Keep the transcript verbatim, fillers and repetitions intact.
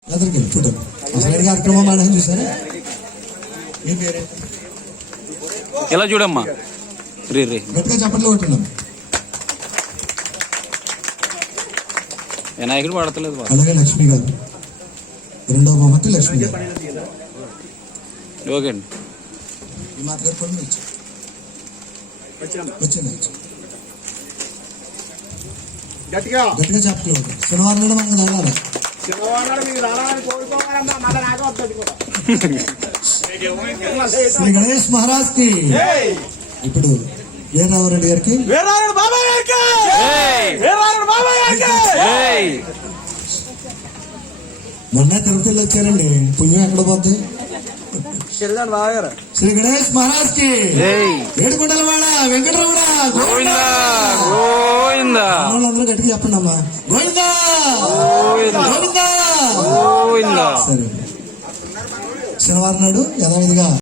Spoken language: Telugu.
అతనికి ఫోటో అసలు కార్యక్రమం అని చూసారా? మీ పేరే ఎలా చూడమ్మా రే రే గట్టిగా చప్పట్లు కొట్టున్నాం. వినాయకుడు పడతలేదు. అలాగే లక్ష్మి గారు రెండవ బహుమతి లక్ష్మి గారు. ఓకే అండి. ఈ మాట గారు కూడా వచ్చింది గట్టిగా గట్టిగా చప్పట్లు కొట్టారు. శనివారం నాడు మనకు తగలాలి. శ్రీ గణేష్ మహారాజ్ కి. ఇప్పుడు వీరరామరెడ్డి గారికి మొన్న తిరుపతిలో వచ్చారండి. పుణ్యం ఎక్కడ పోద్ది? శ్రీ గణేష్ మహారాజ్ కి. ఏడుకొండల వాడ వెంకటరమణ వాళ్ళందరూ గట్టిగా చెప్పండి అమ్మా. గోవిందా గోవిందా. సరే శనివారం నాడు యథావిధిగా